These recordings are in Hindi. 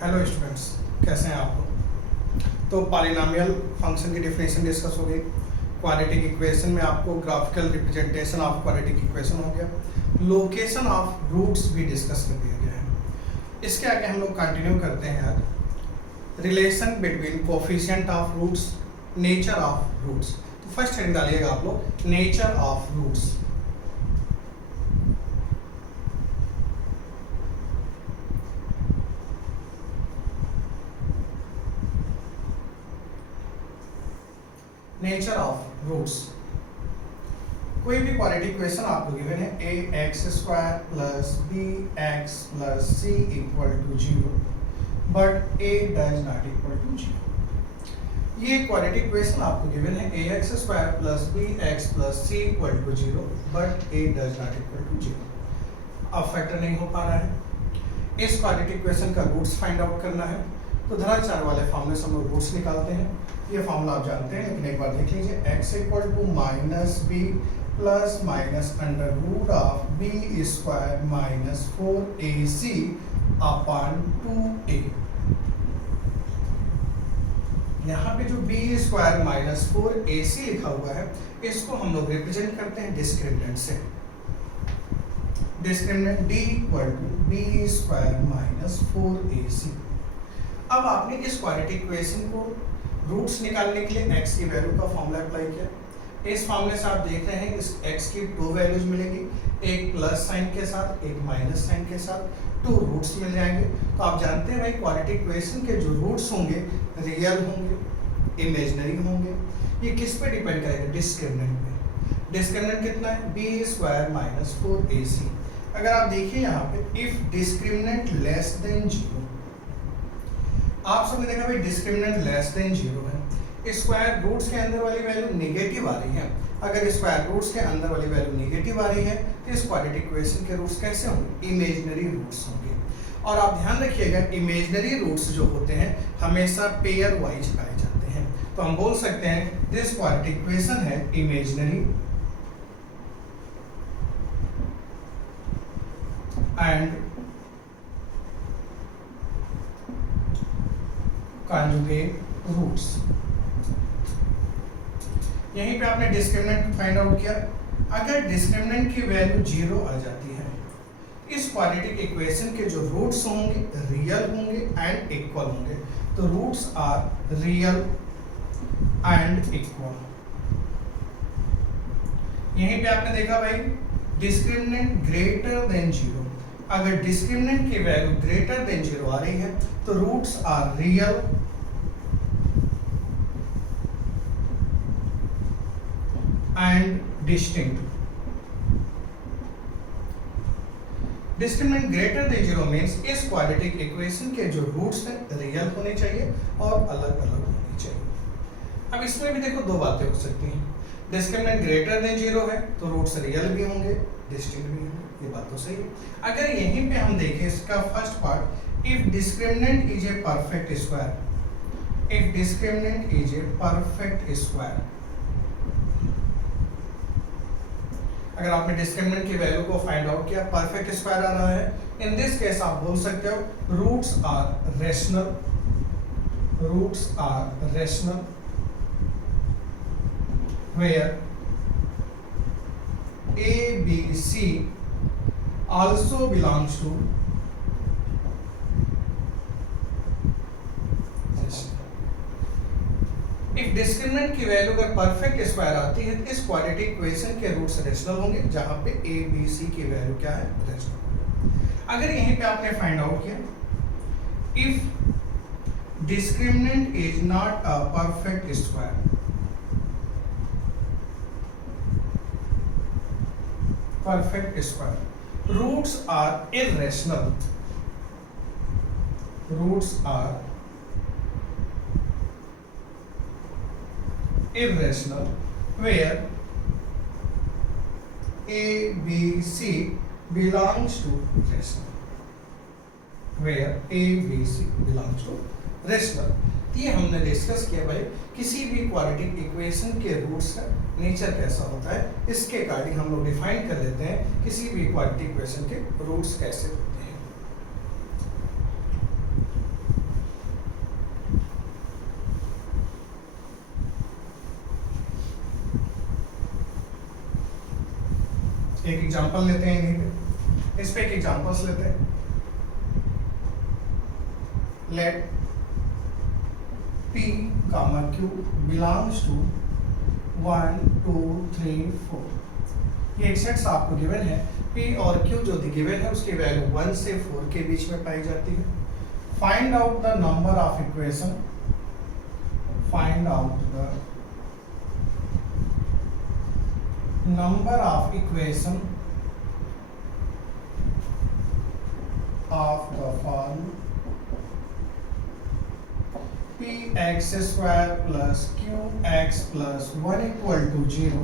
हेलो स्टूडेंट्स, कैसे हैं आप लोग। तो पॉलिनोमियल फंक्शन की डेफिनेशन डिस्कस हो गई। क्वाड्रेटिक इक्वेशन में आपको graphical representation of quadratic equation हो गया। लोकेशन ऑफ रूट्स भी डिस्कस कर दिया गया है। इसके आगे हम लोग कंटिन्यू करते हैं यार, relation between coefficient of roots, nature of roots. तो फर्स्ट हेडिंग डालिएगा आप लोग, nature of roots. Nature of roots. कोई भी क्वाड्रेटिक इक्वेशन आपको गिवन है a x square plus b x plus c equal to 0 but a does not equal to 0। ये क्वाड्रेटिक इक्वेशन आपको गिवन है a x square plus b x plus c equal to 0 but a does not equal to 0। अब फैक्टर नहीं हो पा रहा है। इस क्वाड्रेटिक इक्वेशन का रूट्स फाइंड आउट करना है। तो धराचार वाले फॉर्मूले से हम लोग रूट्स निकालते हैं। ये फॉर्मूला आप जानते हैं, लेकिन एक बार देख लीजिए, x equal to minus b plus minus under root of b square minus 4ac upon 2a। यहाँ पे जो बी स्क्वायर माइनस 4ac लिखा हुआ है, इसको हम लोग रिप्रेजेंट करते हैं डिस्क्रिमिनेंट से। Discriminant d equal to b square minus 4ac। अब आपने इस क्वाड्रेटिक इक्वेशन को रूट्स निकालने के लिए x की वैल्यू का फॉर्मूला अप्लाई किया। इस फॉर्मूले से आप देख रहे हैं इस x की दो वैल्यूज मिलेंगी, एक प्लस साइन के साथ एक माइनस साइन के साथ, टू रूट्स मिल जाएंगे। तो आप जानते हैं भाई, क्वाड्रेटिक इक्वेशन के जो रूट्स होंगे रियल होंगे, इमेजिनरी होंगे। ये किस पे डिपेंड करेगा? डिस्क्रिमिनेंट पे। डिस्क्रिमिनेंट कितना है? B square minus 4ac। अगर आप देखिए यहाँ पे, इफ डिस्क्रिमिनेंट लेस देन 0, आप सबने देखा भाई डिस्क्रिमिनेंट लेस देन 0 है। स्क्वायर रूट्स के अंदर वाली वैल्यू नेगेटिव आ रही है। अगर स्क्वायर रूट्स के अंदर वाली वैल्यू नेगेटिव आ रही है तो इस क्वाड्रेटिक इक्वेशन के रूट्स कैसे होंगे? इमेजिनरी रूट्स होंगे। और आप ध्यान रखिएगा, इमेजिनरी रूट्स जो होते हैं हमेशा पेयर वाइज पाए जाते हैं। तो हम बोल सकते हैं दिस क्वाड्रेटिक इक्वेशन है इमेजिनरी एंड कॉन्जुगेट रूट्स। यहीं पे आपने डिस्क्रिमिनेंट फाइंड आउट किया। अगर डिस्क्रिमिनेंट की वैल्यू 0 आ जाती है, इस क्वाड्रेटिक इक्वेशन के जो रूट्स होंगे रियल होंगे एंड इक्वल होंगे। तो roots are real and equal. यहीं पे आपने देखा भाई डिस्क्रिमिनेंट ग्रेटर देन 0। अगर डिस्क्रिमिनेंट की वैल्यू ग्रेटर देन 0 आ रही है तो roots are real and distinct. Discriminant greater than 0 means इस क्वाड्रेटिक इक्वेशन के जो रूट्स हैं रियल होने चाहिए और अलग अलग होने चाहिए। अब इसमें भी देखो दो बातें हो सकती हैं। डिस्क्रिमिनेंट ग्रेटर देन 0 है तो रूट्स रियल भी होंगे, डिस्टिंक्ट भी होंगे। ये बात तो सही है। अगर यहीं पे हम देखें इसका first part, if discriminant is a perfect square, if discriminant is a perfect square, अगर आपने डिस्क्रिमिनेंट की वैल्यू को फाइंड आउट किया, परफेक्ट स्क्वायर आ रहा है, इन दिस केस आप बोल सकते हो roots are rational, roots are rational where a b c also belongs to if discriminant की वैल्यू अगर परफेक्ट स्क्वायर आती है तो इस क्वाड्रेटिक इक्वेशन के रूट्स रेशनल होंगे, जहां पे a b c की वैल्यू क्या है? रेशनल। अगर यहीं पे आपने फाइंड आउट किया if discriminant is not a perfect square, perfect square, roots are irrational, roots are irrational where a b c belongs to rational, where a b c belongs to rational। ये हमने डिस्कस किया भाई, किसी भी क्वाड्रेटिक इक्वेशन के रूट्स का नेचर कैसा होता है, इसके अकॉर्डिंग हम लोग डिफाइन कर लेते हैं किसी भी क्वाड्रेटिक इक्वेशन के रूट्स कैसे होते हैं। एक एग्जांपल लेते हैं इन्हीं पे, इस पे एक एग्जांपल्स लेते हैं। Let P, Q belongs to 1 2 3 4। ये एक सेट्स आपको गिवन है, P और Q जो गिवन है उसकी वैल्यू 1 से 4 के बीच में पाई जाती है। Find out the number of equation, find out the number of equation of the form px square plus qx plus 1 equal to 0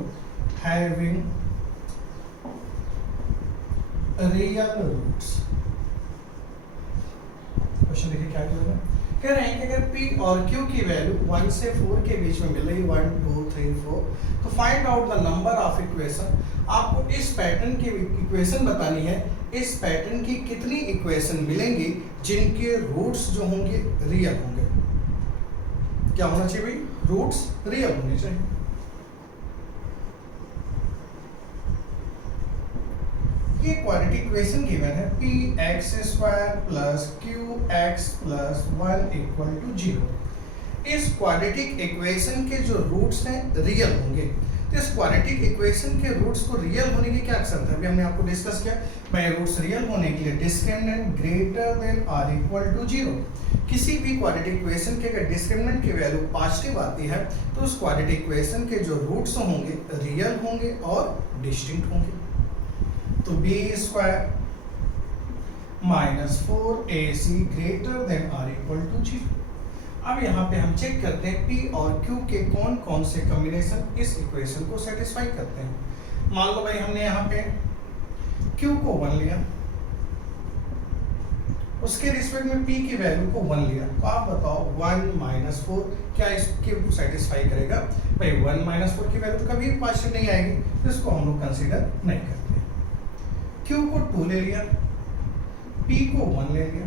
having real roots। Question देखिए क्या कह रहे हैं, कह रहे हैं कि अगर p और q की वैल्यू 1 से 4 के बीच में मिल रही, 1 2 3 4, तो find out the number of equation. आपको इस पैटर्न की इक्वेशन बतानी है, इस पैटर्न की कितनी इक्वेशन मिलेंगी जिनके रूट्स जो होंगे रियल होंगे। क्या होना चाहिए भाई, रूट्स रियल होने चाहिए। ये क्वाड्रेटिक इक्वेशन गिवन है px square plus qx plus 1 equal to 0। इस क्वाड्रेटिक इक्वेशन के जो रूट्स हैं रियल होंगे। तो इस क्वाड्रेटिक इक्वेशन के रूट्स को रियल होने की क्या शर्त है, अभी हमने आपको डिस्कस किया। भाई रूट्स रियल होने के लिए डिस्क्रिमिनेंट ग्रेटर देन और इक्वल टू 0। किसी भी क्वाड्रेटिक इक्वेशन के अगर डिस्क्रिमिनेंट की वैल्यू पॉजिटिव आती है तो उस क्वाड्रेटिक इक्वेशन के जो रूट्स होंगे रियल होंगे और डिस्टिंक्ट होंगे। तो b square minus 4ac greater than और इक्वल टू 0। अब यहाँ पे हम चेक करते हैं P और Q के कौन कौन से कॉम्बिनेशन इस इक्वेशन को सेटिस्फाई करते हैं। मान लो भाई हमने यहाँ पे Q को 1 लिया, उसके रिस्पेक्ट में P की वैल्यू को 1 लिया, तो आप बताओ 1 माइनस 4 क्या इसकी साटिस्फाई करेगा। भाई 1 माइनस 4 की वैल्यू तो कभी पॉजिटिव नहीं आएगी, तो इसको हम लोग कंसीडर नहीं करते। Q को 2 ले लिया, P को 1 ले लिया,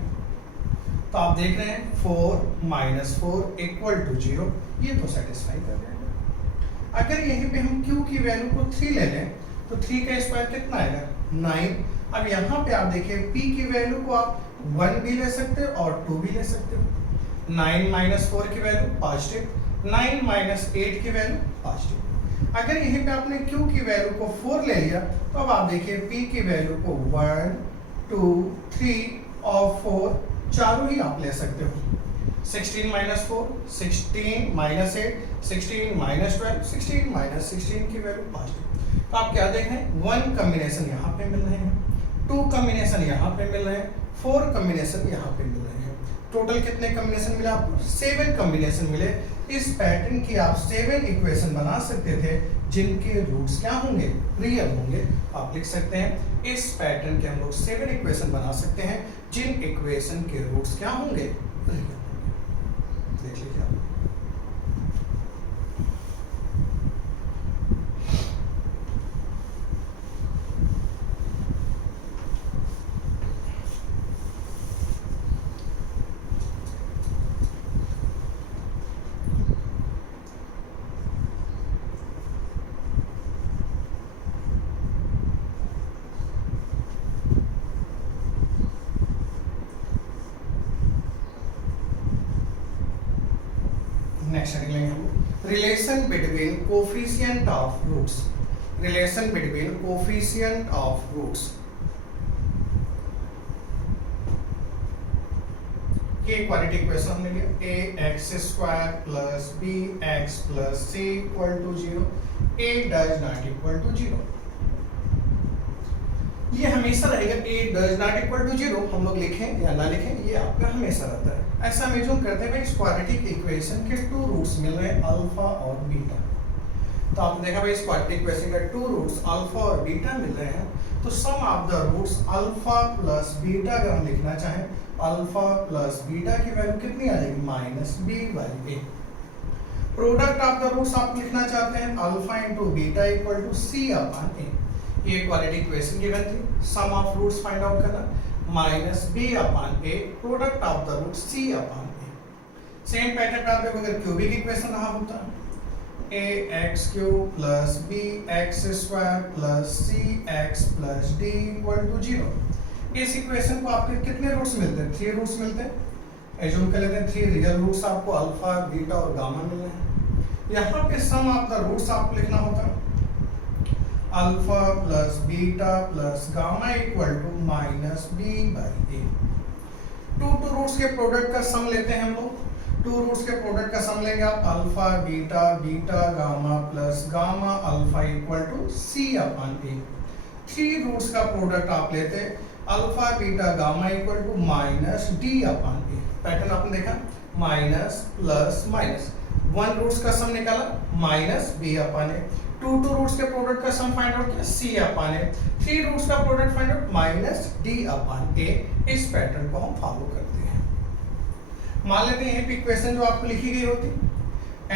तो आप देख रहे हैं 4 माइनस 4 इक्वल टू 0, ये तो सेटिस्फाई कर जाएगा। अगर यहीं पे हम Q की वैल्यू को 3 ले लें तो 3 का स्क्वायर कितना आएगा, 9। अब यहाँ पे आप देखिए P की वैल्यू को आप 1 भी ले सकते हो और 2 भी ले सकते हो। 9 माइनस 4 की वैल्यू पॉजिटिव, 9 माइनस 8 की वैल्यू पॉजिटिव। अगर यहीं पे आपने Q की वैल्यू को 4 ले लिया तो अब आप देखिए P की वैल्यू को 1 2 3 और 4 चारों ही आप ले सकते हो। 16 माइनस 4 16 माइनस 8 16 माइनस 12 16 माइनस 16 की वैल्यू पॉजिटिव। तो आप क्या देख रहे हैं, 1 कॉम्बिनेशन यहाँ पे मिल रहे हैं, 2 कॉम्बिनेशन यहाँ पे मिल रहे हैं, 4 कॉम्बिनेशन यहाँ पे मिल रहे हैं। टोटल कितने कॉम्बिनेशन मिले आपको, 7 कॉम्बिनेशन मिले। इस पैटर्न की आप 7 इक्वेशन बना सकते थे जिनके रूट्स क्या होंगे, रियल होंगे। आप लिख सकते हैं इस पैटर्न के हम लोग 7 इक्वेशन बना सकते हैं जिन इक्वेशन के रूट्स क्या होंगे, रियल होंगे। देख लीजिए आप। नेक्स्ट हेडिंग लेंगे हम relation between coefficient of roots. Relation between coefficient of roots. ये क्वाड्रेटिक इक्वेशन हमने लिया ax square plus bx plus c equal to 0, a does not equal to 0। ये हमेशा रहेगा a does not equal to 0, हम लोग लिखें या ना लिखें ये आपका हमेशा रहता है। ऐसा हम जो करते हैं भाई इस क्वाड्रेटिक इक्वेशन के 2 रूट्स मिल रहे हैं अल्फा और बीटा। तो आपने देखा भाई इस क्वाड्रेटिक इक्वेशन के 2 रूट्स अल्फा और बीटा मिल रहे हैं, तो sum of the roots alpha plus beta अगर हम लिखना चाहें, अल्फा प्लस बीटा की वैल्यू कितनी आ जाएगी, minus b by a. Product of the roots आप लिखना चाहते हैं alpha into beta equal to c upon a. ये क्वाड्रेटिक इक्वेशन गिवन थी, sum of roots find out करना, minus b upon a product of the root C upon a. Same pattern पे आप देखो अगर क्यूबिक इक्वेशन रहा होता a x cube plus b x square plus c x plus d equal to 0। इस इक्वेशन को आपके कितने रूट्स मिलते हैं? 3 रूट्स मिलते हैं। एज्यूम कर लेते हैं 3 रियल रूट्स आपको अल्फा बीटा और गामा मिल रहे हैं। यहाँ पे सम ऑफ द रूट्स आपको लिखना होता है alpha plus beta plus gamma equal to minus b by a. Two roots के प्रोडक्ट का सम लेते हैं हम लोग। 2 रूट्स के प्रोडक्ट का सम लेंगे आप alpha beta beta gamma plus gamma alpha equal to c upon a. 3 roots का प्रोडक्ट आप लेते हैं alpha beta gamma equal to minus d upon a. Pattern आपने देखा माइनस प्लस माइनस। 1 रूट्स का सम निकाला minus b upon a. 2 roots के प्रोडक्ट का सम फाइंड आउट किया सी अपन ए। 3 रूट्स का product find out minus d upon a. इस पैटर्न को हम फॉलो करते हैं। मान लेते हैं ये इक्वेशन जो आपको लिखी गई होती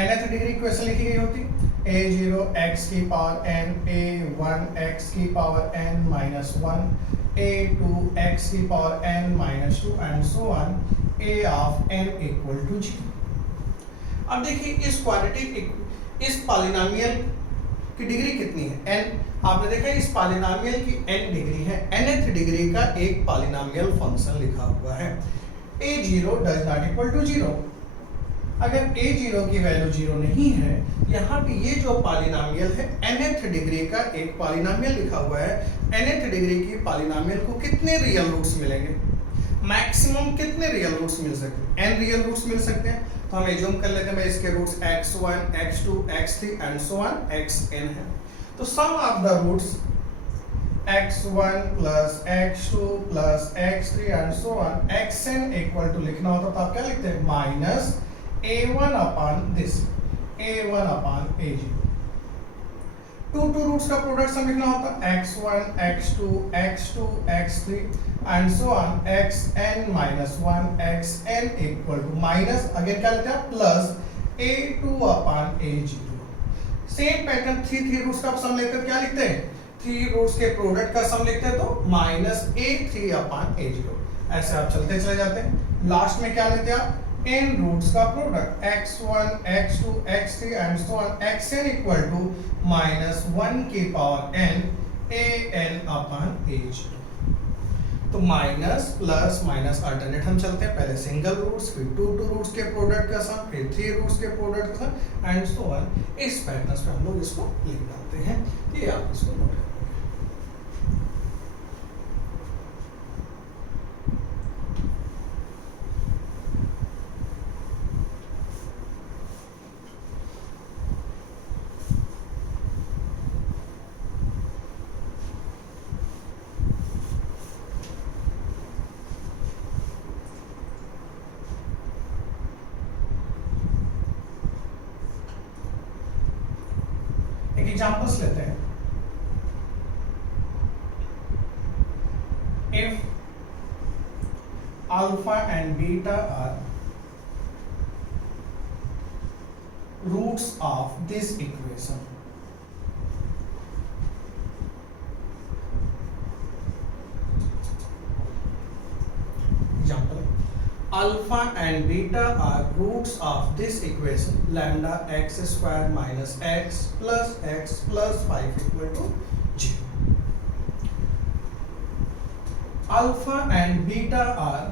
nth डिग्री इक्वेशन लिखी गई होती a0 x की पावर n, a1 x की power n minus 1, a2 x की power n minus 2 and so on a of n equal to 0। अब देखिए इस क्वाड्रेटिक इस पॉलिनोमियल की डिग्री कितनी है? n। आपने देखा इस पॉलिनोमियल की n डिग्री है। nth डिग्री का एक पॉलिनोमियल फंक्शन लिखा हुआ है a0 does not equal to 0। अगर a0 की वैल्यू 0 नहीं है, यहाँ पे ये जो पॉलिनोमियल है nth डिग्री का एक पॉलिनोमियल लिखा हुआ है। nth डिग्री की पॉलिनोमियल को कितने रियल रूट्स मिलेंगे? मैक्सिमम कितने रियल रूट्स मिल सकते हैं? n रियल रूट्स मिल सकते हैं। तो हम एज्यूम कर लेते हैं इसके roots x1 x2 x3 and so on xn है। तो sum of the roots x1 plus x2 plus x3 and so on xn equal to लिखना होता तो आप क्या लिखते हैं minus a1 upon this a1 upon a0। 2 roots का प्रोडक्ट सम लिखना होता x1 x2 x2 x3 and so on xn minus 1 xn equal to minus again क्या लिखते हैं plus a2 upon a0। Same pattern 3 roots का सम लेते हैं क्या लिखते हैं 3 रूट्स के प्रोडक्ट का सम लिखते हैं तो माइनस a3 अपॉन a0। ऐसे आप चलते चले जाते हैं। लास्ट में क्या लेते हैं आप n रूट्स का product x1 x2 x3 and so on xn equal to minus 1 की power n an upon a0। तो माइनस प्लस माइनस अल्टरनेट हम चलते हैं। पहले सिंगल रूट्स फिर 2 रूट्स के प्रोडक्ट का सम फिर 3 रूट्स के प्रोडक्ट का सम एंड सो ऑन। इस पैटर्न पे हम लोग इसको लिख डालते हैं। ये आप इसको नोट करेंगे। एग्जांपल्स लेते हैं। If alpha and beta are roots of this equation, example alpha and beta are roots of this equation lambda x square minus x plus 5 equal to 0. Alpha and beta are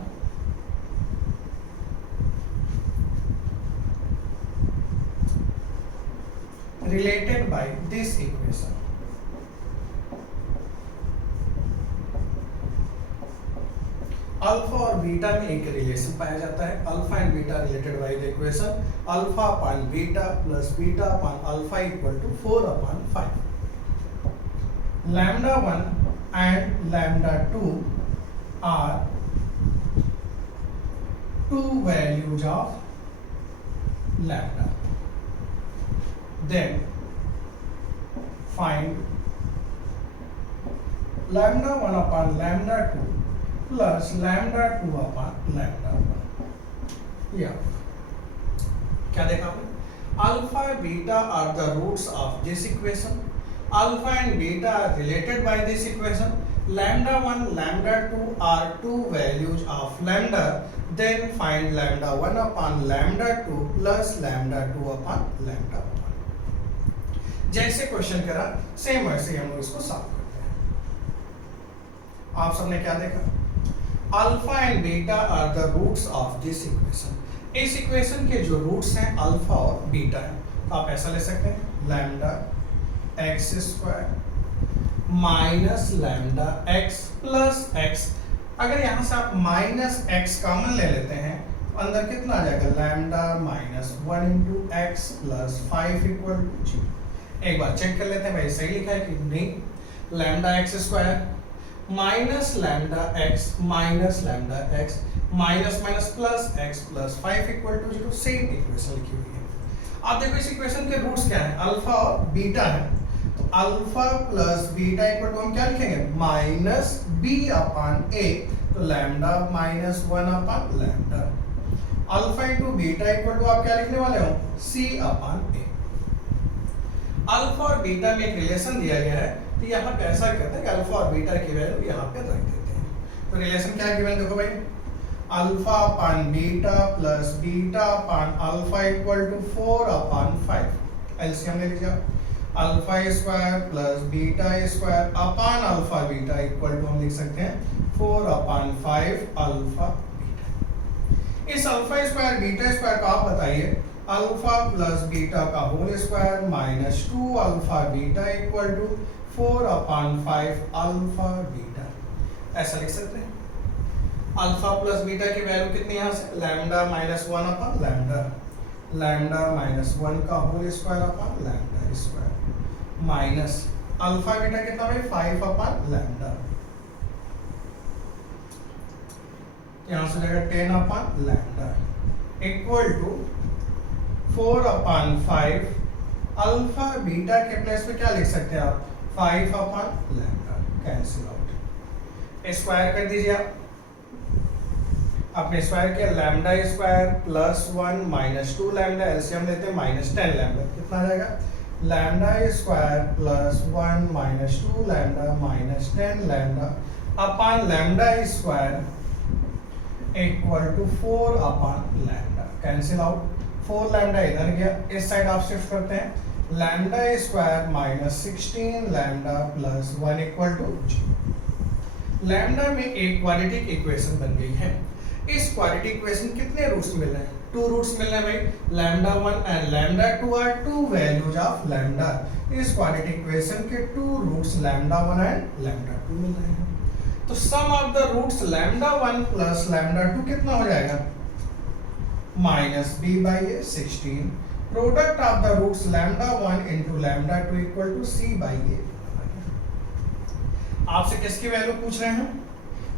related by this equation. Alpha और बीटा में एक रिलेशन पाया जाता है। Alpha and beta related by the equation alpha upon beta plus beta upon alpha equal to 4 upon 5। Lambda 1 and lambda 2 are 2 values of lambda. Then find lambda 1 upon lambda 2 plus lambda 2 upon lambda 1। या क्या देखा आपने? Alpha beta are the roots of this equation. Alpha and beta are related by this equation. lambda 1 lambda 2 are 2 values of lambda। then find lambda 1 upon lambda 2 plus lambda 2 upon lambda 1। जैसे क्वेश्चन करा सेम वैसे ही हम लोग इसको सॉल्व करते हैं। आप सबने क्या देखा, alpha and beta are the roots of this equation. इस इक्वेशन के जो रूट्स हैं अल्फा और बीटा है, तो आप ऐसा ले सकते हैं lambda x square minus lambda x plus x. अगर यहां से आप माइनस एक्स कॉमन ले लेते हैं तो अंदर कितना आ जाएगा, lambda minus 1 into x plus 5 equal to 0। एक बार चेक कर लेते हैं भाई सही लिखा है कि नहीं। Lambda x square minus lambda x minus minus plus x plus 5 equal to 0, same equation लिखी हुई है। आप देखो इस इक्वेशन के रूट्स क्या है, अल्फा और बीटा है। तो alpha plus beta equal to हम क्या लिखेंगे, माइनस बी अपॉन ए, तो lambda minus 1 upon lambda. Alpha into beta equal to आप क्या लिखने वाले हो, सी अपॉन ए। अल्फा और बीटा में एक रिलेशन दिया गया है, तो यहाँ पे ऐसा करते हैं कि अल्फा और बीटा की वैल्यू यहाँ पे रख देते हैं। तो रिलेशन क्या है गिवन, देखो भाई alpha upon beta plus beta upon alpha equal to 4 upon 5। LCM ले लीजिए, alpha square plus beta square upon alpha beta equal to हम लिख सकते हैं 4 अपॉन 5 अल्फा बीटा। इस अल्फा स्क्वायर बीटा स्क्वायर को आप बताइए, अल्फा प्लस बीटा का whole square minus 2 alpha beta equal to 4 upon 5 alpha beta. ऐसा लिख सकते हैं। अल्फा प्लस बीटा की वैल्यू कितनी यहाँ से, lambda minus 1 upon lambda, lambda minus 1 का whole square upon lambda square minus alpha beta कितना भाई 5 अपॉन लैम्डा, यहाँ से जाएगा 10 upon lambda equal to 4 upon 5 alpha beta के प्लेस पे क्या लिख सकते हैं आप, 5 upon lambda, cancel out. Square कर दीजिए आप, आपने स्क्वायर किया lambda square plus 1 minus 2 lambda, LCM लेते हैं माइनस 10 लैम्डा, कितना आ जाएगा lambda square plus 1 minus 2 lambda minus 10 lambda upon lambda square equal to 4 upon lambda, cancel out. 4 lambda इधर गया, इस साइड आप शिफ्ट करते हैं, lambda square minus 16 lambda plus 1 equal to 0। Lambda में एक क्वाड्रेटिक इक्वेशन बन गई है। इस क्वाड्रेटिक इक्वेशन कितने रूट्स मिल रहे हैं, 2 रूट्स मिल रहे हैं भाई, lambda 1 and lambda 2 are 2 values of lambda. इस क्वाड्रेटिक इक्वेशन के 2 रूट्स लैम्डा 1 एंड लैम्डा 2 मिल रहे हैं। तो sum of the roots lambda 1 plus lambda 2 कितना हो जाएगा, minus b by a 16। Product of the roots lambda 1 into lambda 2 equal to c by a. आपसे किसकी वैल्यू पूछ रहे हैं,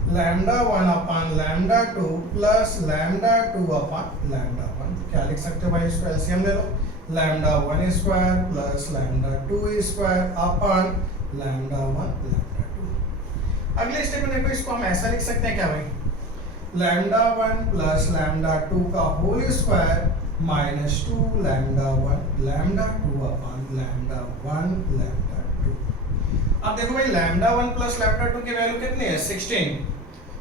lambda 1 upon lambda 2 plus lambda 2 upon lambda 1। क्या लिख सकते हो भाई, इसको एलसीएम ले लो, lambda 1 square plus lambda 2 square upon lambda 1 lambda 2। अगले स्टेप में देखो, इसको हम ऐसा लिख सकते हैं क्या भाई, लैम्डा 1 प्लस लैम्डा 2 का whole square minus 2 lambda 1 lambda 2 upon lambda 1 lambda 2। अब देखो भाई लैम्डा 1 प्लस लैम्डा 2 की वैल्यू कितनी है,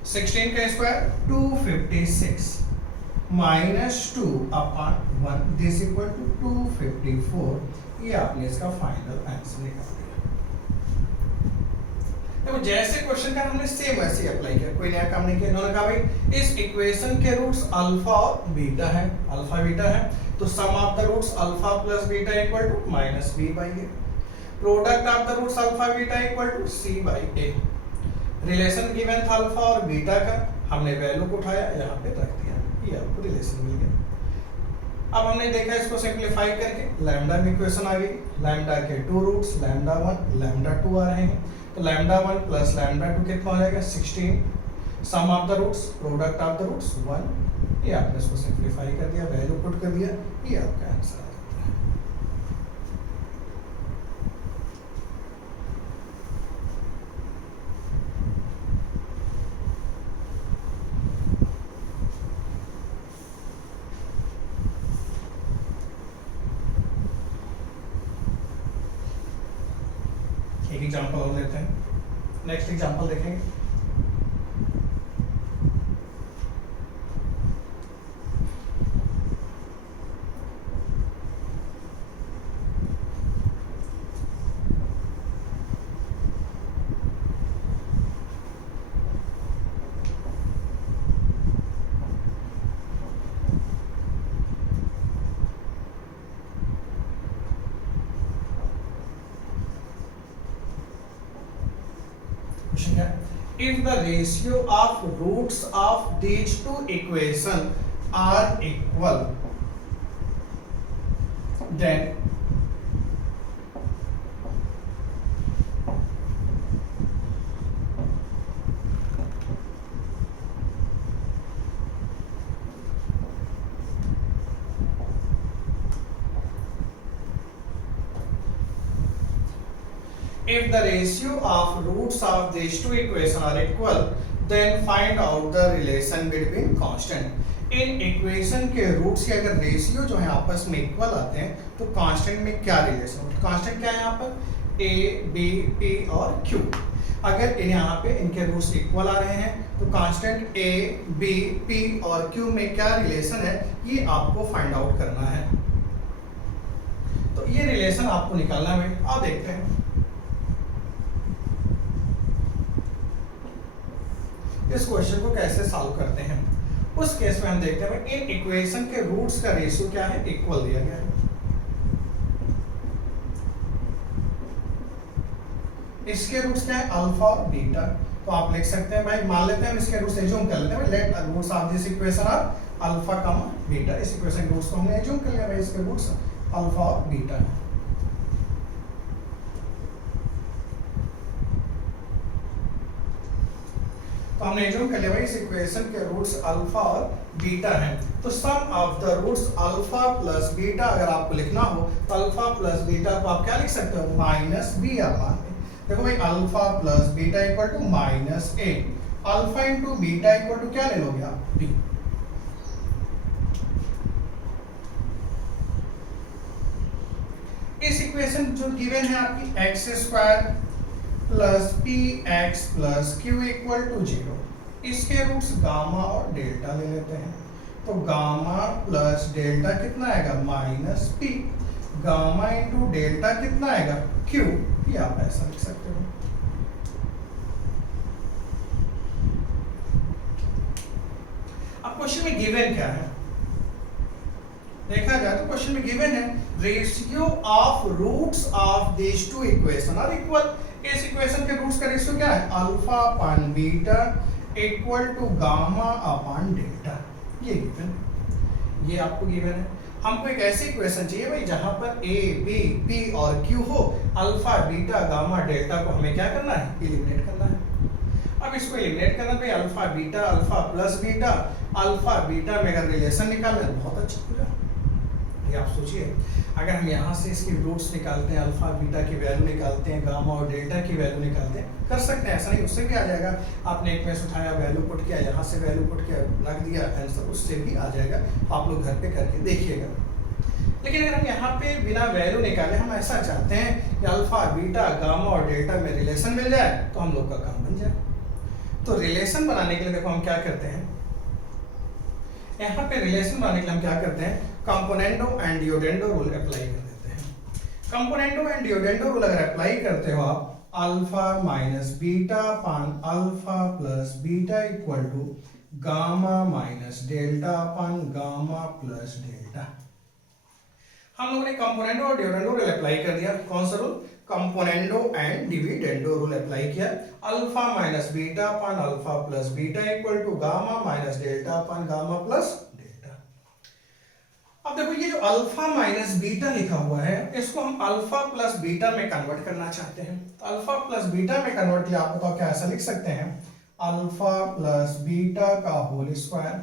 16 का square 256 minus 2 upon 1 this equal to 254। ये आपने इसका फाइनल आंसर निकाल दिया। देखो जैसे क्वेश्चन का हमने सेम वैसे अप्लाई किया, कोई नया काम नहीं किया। इन्होंने कहा भाई इस इक्वेशन के रूट्स अल्फा और बीटा है, अल्फा बीटा है, तो sum of the roots alpha plus beta equal to minus b by a. Product of the roots alpha beta equal to c by a. Relation given था अल्फा और बीटा का, हमने वैल्यू को उठाया यहाँ पे रख दिया, ये आपको रिलेशन मिल गया। अब हमने देखा इसको सिंपलीफाई करके लैम्डा में इक्वेशन आ गई, लैम्डा के 2 रूट्स लैम्डा 1 लैम्डा 2 आ रहे हैं, तो लैम्डा 1 प्लस लैम्डा 2 कितना हो जाएगा 16। Sum of the roots product of the roots 1। ये आपने इसको सिंपलीफाई कर दिया, वैल्यू पुट कर दिया, ये आपका आंसर आ जाता है। एक एग्जांपल और लेते हैं, नेक्स्ट एग्जांपल देखेंगे। if the ratio of roots of these two equation are equal, then if the ratio of roots of these two equations are equal, then find out the relation between constant. In equation के रूट्स के अगर रेशियो जो है आपस में इक्वल आते हैं तो कांस्टेंट में क्या रिलेशन होता है? कांस्टेंट क्या है यहाँ पर? ए, बी, पी और क्यू। अगर इन यहाँ पे इनके रूट्स इक्वल आ रहे हैं तो कांस्टेंट ए, बी, पी और क्यू में क्या रिलेशन है ये आपको फाइंड आउट करना है। तो ये रिलेशन आपको निकालना है। अब देखते हैं इस क्वेश्चन को कैसे सॉल्व करते हैं। उस केस में हम देखते हैं इन इक्वेशन के रूट्स का रेशियो क्या है? इक्वल दिया गया है। इसके रूट्स क्या है? अल्फा और बीटा। तो आप लिख सकते हैं भाई, मान लेते हैं हम इसके रूट्स एज्यूम कर लेते हैं, let roots of this equation are alpha comma beta. इस इक्वेशन के रूट्स को हमने एज्यूम कर लिया भाई, इसके रूट्स अल्फा और बीटा है। तो हमने एज्यूम कर लिया भाई इस इक्वेशन के रूट्स अल्फा और बीटा हैं। तो sum of the roots alpha plus beta अगर आपको लिखना हो तो अल्फा प्लस बीटा को आप क्या लिख सकते हो? Minus b upon a. देखो भाई alpha plus beta equal to minus a. Alpha into beta equal to क्या ले लोगे आप? बी। इस इक्वेशन जो गिवन है आपकी x square plus p x plus q equal to 0, इसके रूट्स गामा और डेल्टा ले लेते हैं। तो गामा प्लस डेल्टा कितना आएगा? Minus P. Gamma into delta कितना आएगा? क्यू। ये आप ऐसा लिख सकते हो। अब क्वेश्चन में गिवन क्या है देखा जाए तो क्वेश्चन में गिवन है ratio of roots of this two equation are equal. इस इक्वेशन के रूट्स का रेशियो क्या है? Alpha upon beta equal to gamma upon delta. ये गिवन, ये आपको गिवन है। हमको एक ऐसी इक्वेशन चाहिए भाई जहां पर ए, बी, पी और क्यू हो। अल्फा, बीटा, गामा, डेल्टा को हमें क्या करना है? एलिमिनेट करना है। अब इसको एलिमिनेट करना भाई alpha beta, alpha plus beta, alpha beta में अगर रिलेशन निकालना है बहुत अच्छा हो जाए। आप सोचिए अगर हम यहाँ से इसकी रूट्स निकालते हैं, अल्फा बीटा की वैल्यू निकालते हैं, गामा और डेल्टा की वैल्यू निकालते हैं, कर सकते हैं, ऐसा नहीं उससे भी आ जाएगा। आपने एक में उठाया, वैल्यू पुट किया, यहाँ से वैल्यू पुट किया, रख दिया आंसर, उससे भी आ जाएगा। आप लोग घर पे करके देखिएगा। लेकिन अगर हम यहाँ पे बिना वैल्यू निकाले हम ऐसा चाहते हैं कि अल्फा बीटा गामा और डेल्टा में रिलेशन मिल जाए तो हम लोग का काम बन जाए। तो रिलेशन बनाने के लिए देखो हम क्या करते हैं, यहाँ पे रिलेशन बनाने के लिए हम क्या करते हैं, componendo and dividendo rule apply कर देते हैं। कंपोनेंडो एंड डिओडेंडो रूल अगर अप्लाई करते हो आप, alpha minus beta upon alpha plus beta equal to gamma minus delta upon gamma plus delta. हम लोगों ने कंपोनेंडो और डिविडेंडो रूल अप्लाई कर दिया। कौन सा rule? Componendo and dividendo rule apply किया। Alpha minus beta upon alpha plus beta equal to gamma minus delta upon gamma plus delta. अब देखो ये जो अल्फा माइनस बीटा लिखा हुआ है इसको हम अल्फा प्लस बीटा में कन्वर्ट करना चाहते हैं। तो अल्फा प्लस बीटा में कन्वर्ट किया, आप बताओ क्या ऐसा लिख सकते हैं, अल्फा प्लस बीटा का whole square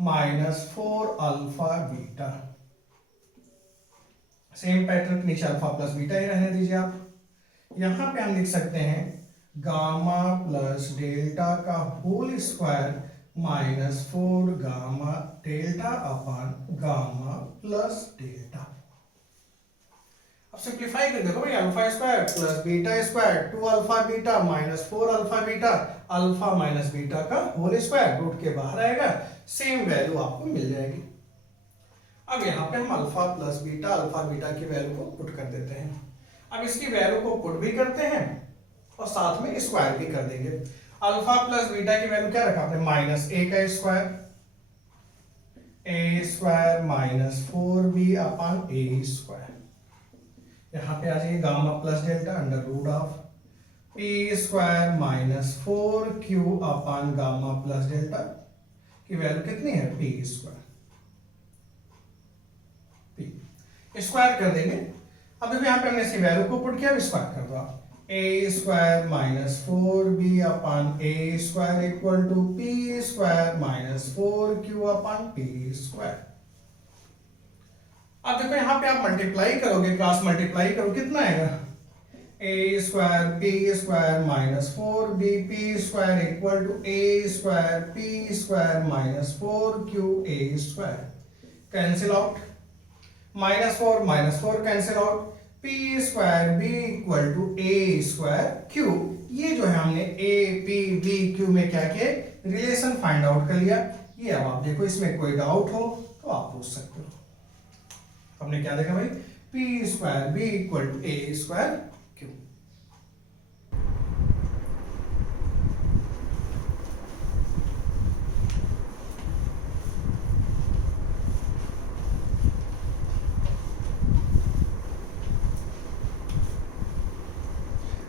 minus 4 alpha beta. Same pattern के नीचे अल्फा प्लस बीटा ही रहने दीजिए आप। यहां पे हम लिख सकते हैं गामा प्लस डेल्टा का whole square minus 4 gamma delta upon gamma plus delta. अब सिंप्लीफाई कर देखो भाई, alpha square plus beta square 2 alpha beta minus 4 alpha beta, alpha minus beta का होल स्क्वायर रूट के बाहर आएगा, सेम वैल्यू आपको मिल जाएगी। अब यहाँ पे हम alpha plus beta, alpha beta की वैल्यू को पुट कर देते हैं। अब इसकी वैल्यू को पुट भी करते हैं और साथ में स्क्वायर भी कर देंगे। अल्फा प्लस बीटा की वैल्यू क्या रखा आपने, माइनस ए का square, a square minus 4b upon a square. यहाँ पे आ जाइए gamma plus delta under root of p square minus 4q upon gamma plus delta की वैल्यू कितनी है पी स्क्वायर। पी स्क्वायर कर देंगे। अब देखो यहाँ पे हमने इसी वैल्यू को पुट किया, स्क्वायर कर दो आप। A square minus 4b upon a square equal to p square minus 4q upon p square. अब देखो यहाँ पे आप मल्टीप्लाई करोगे, क्रॉस मल्टीप्लाई करो, कितना आएगा a square p square minus 4b p square equal to a square p square minus 4q a square. Cancel out, minus four cancel out, p square b equal to a square q. ये जो है हमने ए पी बी क्यू में क्या किया, रिलेशन फाइंड आउट कर लिया। ये अब आप देखो, इसमें कोई डाउट हो तो आप पूछ सकते हो। हमने क्या देखा भाई, p square b equal to a square q.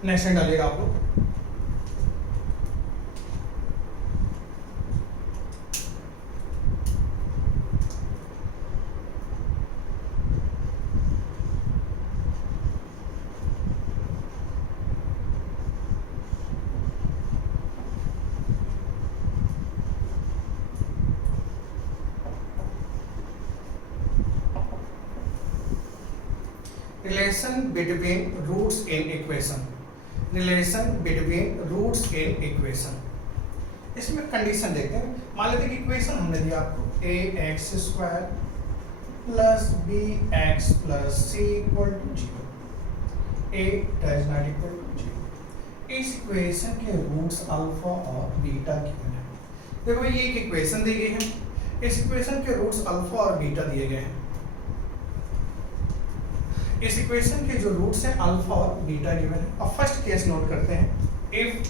Next डालिएगा आप लोग। Relation between roots in equation, relation between roots in equation. इसमें कंडीशन देखते हैं। मान लेते हैं कि इक्वेशन हमने दिया आपको a x square plus b x plus c equal to zero, a does not equal to zero. इस इक्वेशन के रूट्स अल्फा और बीटा गिवन है। देखो भाई, ये एक इक्वेशन दी गई है, इस इक्वेशन के रूट्स अल्फा और बीटा दिए गए हैं। इस इक्वेशन के जो रूट्स हैं अल्फा और बीटा गिवन है। अब फर्स्ट केस नोट करते हैं, if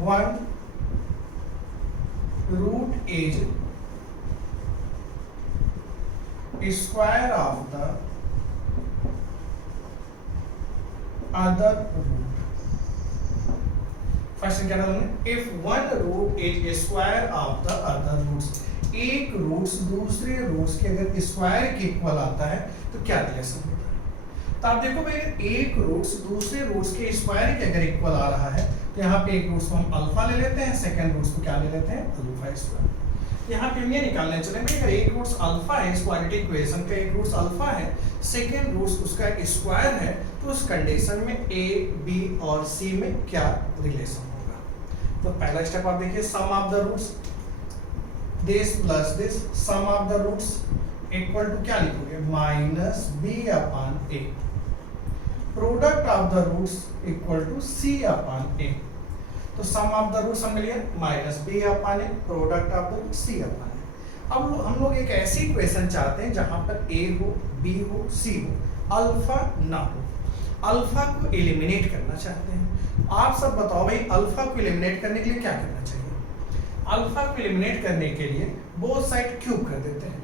one root is square of the other root. First क्या डालना है, if one root is square of the other roots. एक रूट्स दूसरे रूट्स के अगर स्क्वायर के इक्वल आता है तो क्या रिलेशन होता है। तो आप देखो भाई, एक रूट्स दूसरे रूट्स के स्क्वायर के अगर इक्वल आ रहा है तो यहाँ पे एक रूट्स को हम अल्फा ले लेते हैं, सेकंड रूट्स को क्या ले लेते हैं, अल्फा स्क्वायर। यहाँ पे हम ये निकालने चले भाई, अगर एक रूट्स अल्फा है, इस क्वाड्रेटिक इक्वेशन का एक रूट्स अल्फा है, सेकंड रूट्स उसका स्क्वायर है, तो उस कंडीशन में ए बी और सी में क्या रिलेशन होगा। तो पहला स्टेप आप देखिए, sum of the roots, this plus this, sum of the roots equal to क्या लिखोगे, minus b upon a. Product of the roots equal to c upon a. तो सम ऑफ द रूट्स हमने लिया minus b upon a, product of the c upon a. अब हम लोग एक ऐसी इक्वेशन चाहते हैं जहां पर ए हो, बी हो, सी हो, अल्फा ना हो। अल्फा को एलिमिनेट करना चाहते हैं। आप सब बताओ भाई, अल्फा को एलिमिनेट करने के लिए क्या करना चाहिए। अल्फा को एलिमिनेट करने के लिए बोथ साइड क्यूब कर देते हैं,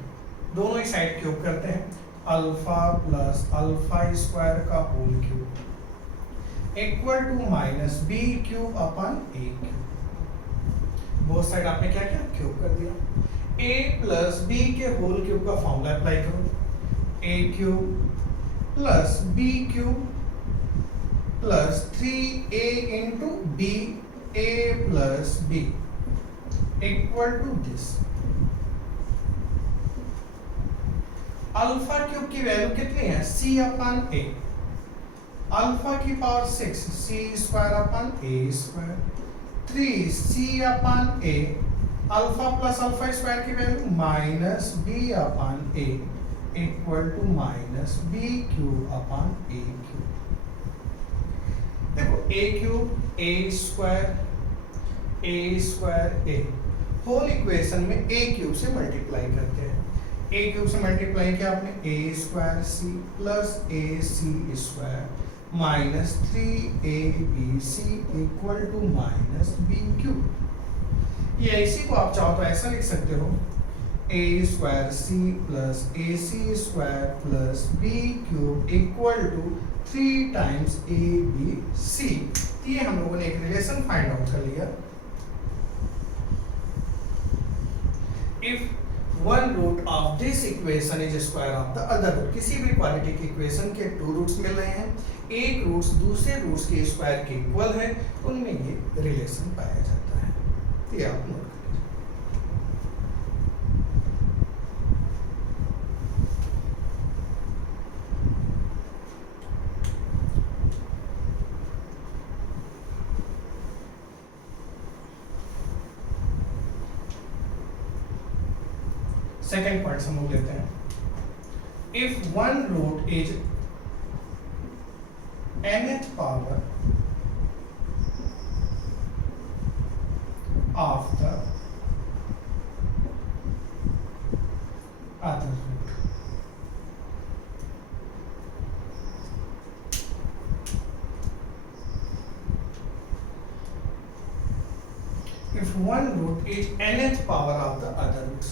दोनों ही साइड क्यूब करते हैं। अल्फा प्लस अल्फा स्क्वायर का whole cube equal to minus b cube upon a cube. Both side आपने क्या किया, क्यूब कर दिया। ए प्लस बी के होल क्यूब का फॉर्मूला अप्लाई करो, a cube plus b cube plus 3a into b, a plus b equal to this. Alpha cube की वैल्यू कितनी है, c अपॉन a। अल्फा की power 6, c square upon a square, 3c upon a। Alpha plus alpha square की value minus b upon a equal to minus b cube upon a cube. देखो a cube a square a whole equation में a क्यूब से मल्टीप्लाई करते हैं। a क्यूब से मल्टीप्लाई किया आपने, a square c plus a c square minus 3abc equal to minus b cube. ये इसी को आप चाहो तो ऐसा लिख सकते हो, a square c plus a c square plus b cube equal to 3 times a b c. ये हम लोगों ने एक रिलेशन फाइंड आउट कर लिया। If one root of this equation is square of the other root, किसी भी क्वाड्रेटिक इक्वेशन के 2 रूट्स मिल रहे हैं, एक रूट्स दूसरे रूट्स के स्क्वायर के इक्वल है, उनमें ये रिलेशन पाया जाता है। ये आप नोट कर लीजिए। सेकेंड पॉइंट हम लोग लेते हैं। If one root is nth power of the other root, if one root is nth power of the other roots,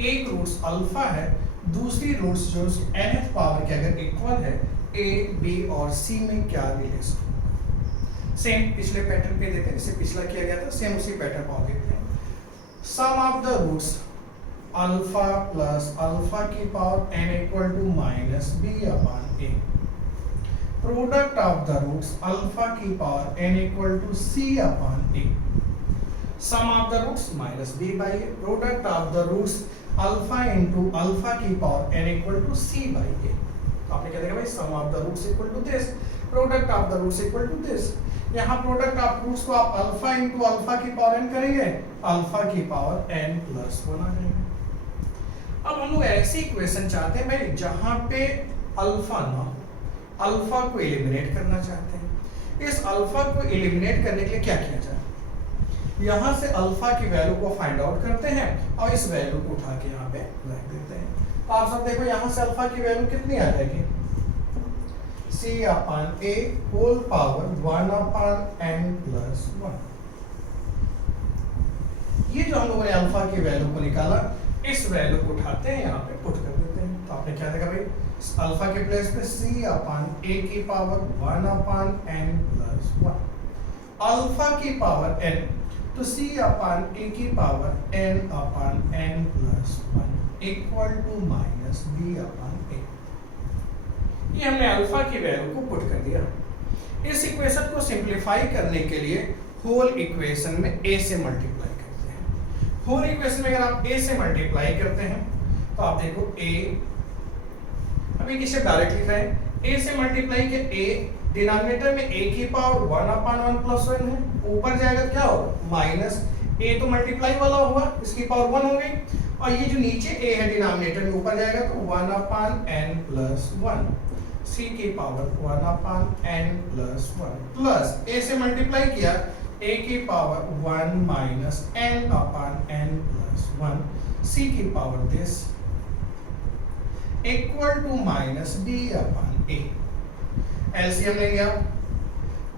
एक रूट्स अल्फा है, दूसरी रूट्स जो nth पावर के अगर इक्वल है, ए बी और सी में क्या रिलेशन होगा। सेम पिछले पैटर्न पे देते हैं, इसे पिछला किया गया था, सेम उसी पैटर्न को देते हैं। Sum of the roots alpha plus alpha की power n equal to minus b upon a, product of the roots alpha की power n equal to c upon a, sum of the roots minus b by a, product of the roots alpha into alpha की power n equal to c by a. आपने क्या देखा भाई, sum of the roots equal to this, product of the roots equal to this. यहाँ प्रोडक्ट ऑफ रूट्स को आप अल्फा इंटू अल्फा की पावर n करेंगे, अल्फा की पावर n प्लस 1 आ जाएगा। अब हम लोग ऐसी इक्वेशन चाहते हैं भाई जहां पे अल्फा ना, अल्फा को एलिमिनेट करना चाहते हैं। इस अल्फा को एलिमिनेट करने के लिए क्या किया जाए, यहाँ से अल्फा की वैल्यू को फाइंड आउट करते हैं और इस वैल्यू को उठा के यहाँ पे रख देते हैं। तो आप सब देखो यहाँ से अल्फा की वैल्यू कितनी आ जाएगी, c upon a whole power 1 upon n plus 1। ये जो हम लोगों ने अल्फा की वैल्यू को निकाला, इस वैल्यू को उठाते हैं यहाँ पे पुट कर देते हैं। तो आपने क्या देखा भाई, अल्फा के प्लेस पे c अपॉन a की power 1 upon n plus 1, alpha की पावर n, तो c अपॉन a की power n upon n plus 1 equal to minus b upon a। ये हमने अल्फा की वैल्यू को पुट कर दिया। इस इक्वेशन को सिंपलीफाई करने के लिए होल इक्वेशन में a से मल्टीप्लाई करते हैं। होल इक्वेशन में अगर आप a से मल्टीप्लाई करते हैं तो आप देखो a, अभी किसे डायरेक्ट लिख रहे हैं, a से मल्टीप्लाई के a डिनोमिनेटर में a की पावर 1 अपॉन 1 प्लस 1 है, ऊपर जाएगा क्या होगा माइनस a, तो मल्टीप्लाई वाला हुआ, इसकी पावर 1 हो गई, और ये जो नीचे a है डिनोमिनेटर में ऊपर जाएगा तो 1 अपॉन n प्लस 1, c की power 1 upon n plus 1 plus a से मल्टीप्लाई किया a की power 1 minus n upon n plus 1, c की power this equal to minus b upon a। LCM लेंगे आप,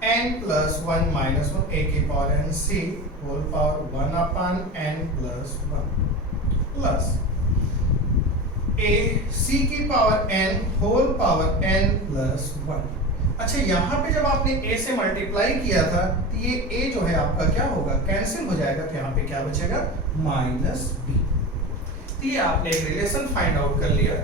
n प्लस 1 माइनस 1 a की power n c whole power 1 upon n plus 1 plus a c की power n whole power n plus 1। अच्छा, यहाँ पे जब आपने a से मल्टीप्लाई किया था तो ये a जो है आपका क्या होगा, कैंसिल हो जाएगा, तो यहाँ पे क्या बचेगा माइनस b। तो ये आपने एक रिलेशन फाइंड आउट कर लिया।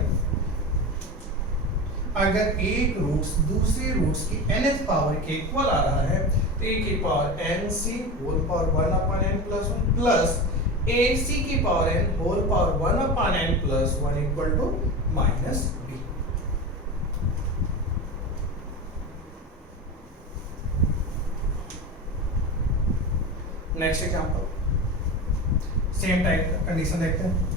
अगर एक रूट्स दूसरी रूट्स की nth पावर के इक्वल आ रहा है तो a की power n c whole power 1 upon n plus 1 plus a c की power n whole power 1 upon n plus 1 equal to minus b। Next example, same type का कंडीशन देखते हैं।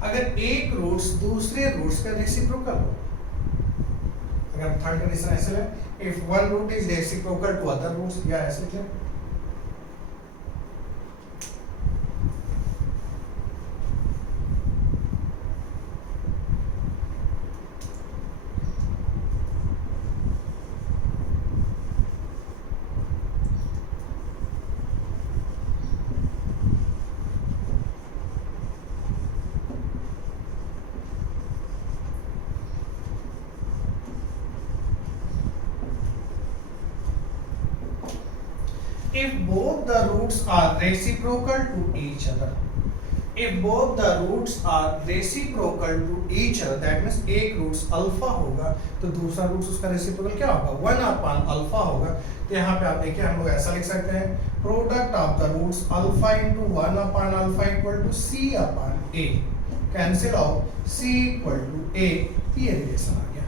अगर एक रूट्स दूसरे रूट्स का रेसिप्रोकल हो, अगर थर्ड कंडीशन ऐसे है, if one root is reciprocal to other roots, या ऐसे क्या, if both the roots are reciprocal to each other, if both the roots are reciprocal to each other, that means एक रूट्स अल्फा होगा तो दूसरा रूट्स उसका रेसिप्रोकल क्या होगा 1 अपॉन अल्फा होगा। तो यहाँ पे आप देखिए हम लोग ऐसा लिख सकते हैं product of the roots alpha into 1 upon alpha equal to c upon a, cancel out c equal to a, ये रिलेशन आ गया।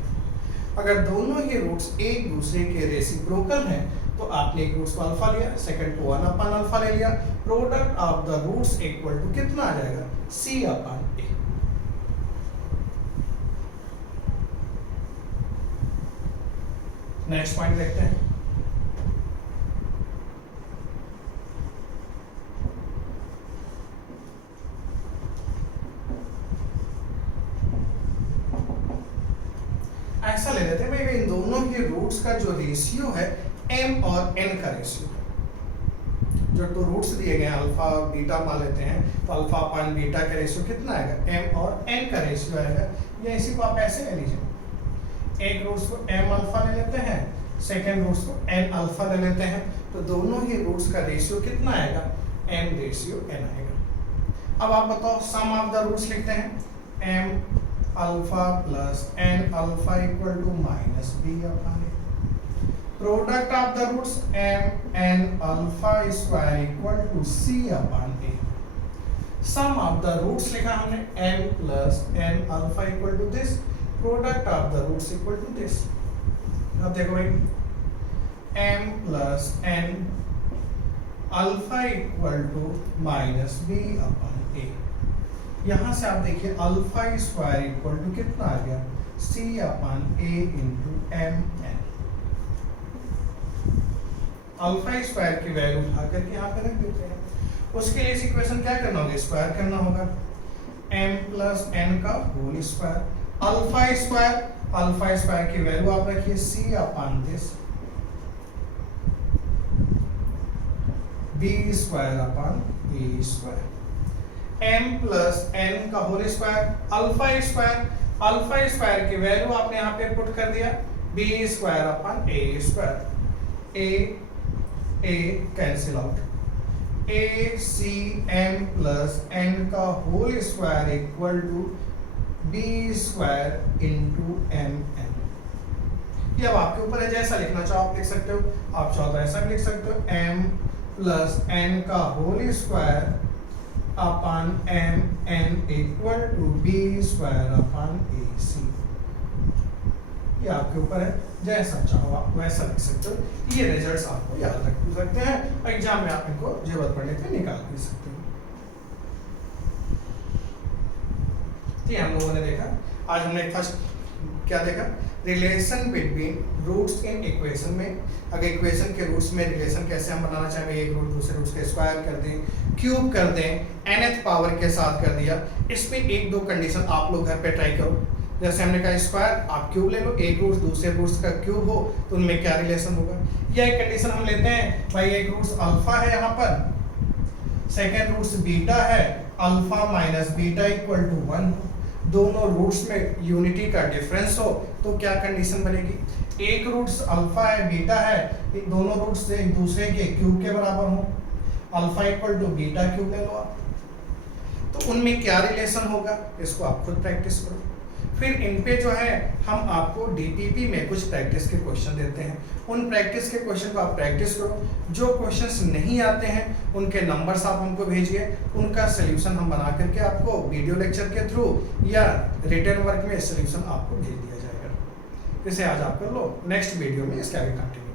अगर दोनों ही रूट्स एक दूसरे के रेसिप्रोकल हैं तो आपने एक रूट्स को अल्फा लिया, सेकंड को 1 अपॉन अल्फा ले लिया, product of the roots equal to कितना आ जाएगा c upon a. Next point देखते हैं। ऐसा ले लेते हैं भाई इन दोनों के रूट्स का जो रेशियो है m और n का रेशियो है। जो तो रूट्स दिए गए हैं अल्फा बीटा मान लेते हैं तो अल्फा अपॉन बीटा का रेशियो कितना आएगा m और n का रेशियो आएगा, या इसी को आप ऐसे ले लीजिए एक रूट्स को m अल्फा ले लेते हैं, सेकेंड रूट्स को n अल्फा ले लेते हैं, तो दोनों ही रूट्स का रेशियो कितना आएगा m रेशियो n आएगा। अब आप बताओ सम ऑफ द रूट्स लिखते हैं m alpha plus n alpha equal to minus b upon a, product of the roots m n alpha square equal to c upon a, sum of the roots लिखा हमने m plus n alpha equal to this, product of the roots equal to this. अब देखो भाई m plus n alpha equal to minus b upon a, यहां से आप देखिए अल्फा स्क्वायर इक्वल टू कितना आ गया c upon a into m n। Alpha square की वैल्यू उठा करके यहाँ पे रख देते हैं। उसके लिए इस इक्वेशन क्या करना होगा स्क्वायर करना होगा m प्लस n का होल स्क्वायर, अल्फा स्क्वायर की वैल्यू आप रखिए c upon this b square upon a square, m plus n का होल स्क्वायर, अल्फा स्क्वायर की वैल्यू आपने यहाँ पे पुट कर दिया b square upon a square, a cancel out, a c m plus n का whole square equal to b square into m n। ये अब आपके ऊपर है, जैसा लिखना चाहो आप लिख सकते हो, आप चाहो तो ऐसा भी लिख सकते हो m प्लस n का whole square upon m n equal to b square upon a c। ये आपके ऊपर है, जैसा चाहो आप वैसा लिख सकते हो। ये रिजल्ट्स आपको याद रख सकते हैं, एग्जाम में आप इनको जरूरत पड़ने पे निकाल भी सकते हो। तो हम लोगों ने देखा, आज हमने फर्स्ट क्या देखा, relation between roots in equation में। अगर इक्वेशन के रूट्स में रिलेशन कैसे हम बनाना चाहें, एक रूट दूसरे रूट्स का स्क्वायर कर दें, क्यूब कर दें, nth पावर के साथ कर दिया, इसमें एक दो कंडीशन आप लोग घर पे ट्राई करो। जैसे हमने कहा स्क्वायर आप क्यूब ले लो, एक रूट दूसरे रूट्स का क्यूब हो तो उनमें क्या रिलेशन होगा। या एक कंडीशन हम लेते हैं भाई एक रूट्स अल्फा है यहाँ पर, सेकेंड रूट्स बीटा है, alpha minus beta equal to 1, दोनों रूट्स में यूनिटी का डिफरेंस हो तो क्या कंडीशन बनेगी, एक रूट्स अल्फा है बीटा है, दोनों रूट्स एक दूसरे के क्यूब के बराबर हो, alpha equal to beta cube ले लो आप, तो उनमें क्या रिलेशन होगा इसको आप खुद प्रैक्टिस करो। फिर इन पे जो है हम आपको डीपीपी में कुछ प्रैक्टिस के क्वेश्चन देते हैं, उन प्रैक्टिस के क्वेश्चन को आप प्रैक्टिस करो। जो क्वेश्चंस नहीं आते हैं उनके नंबर्स आप हमको भेजिए, उनका सोल्यूशन हम बना करके आपको वीडियो लेक्चर के थ्रू या रिटन वर्क में सोल्यूशन आपको भेज दिया जाएगा। इसे आज आप कर लो, नेक्स्ट वीडियो में इसका भी कंटिन्यू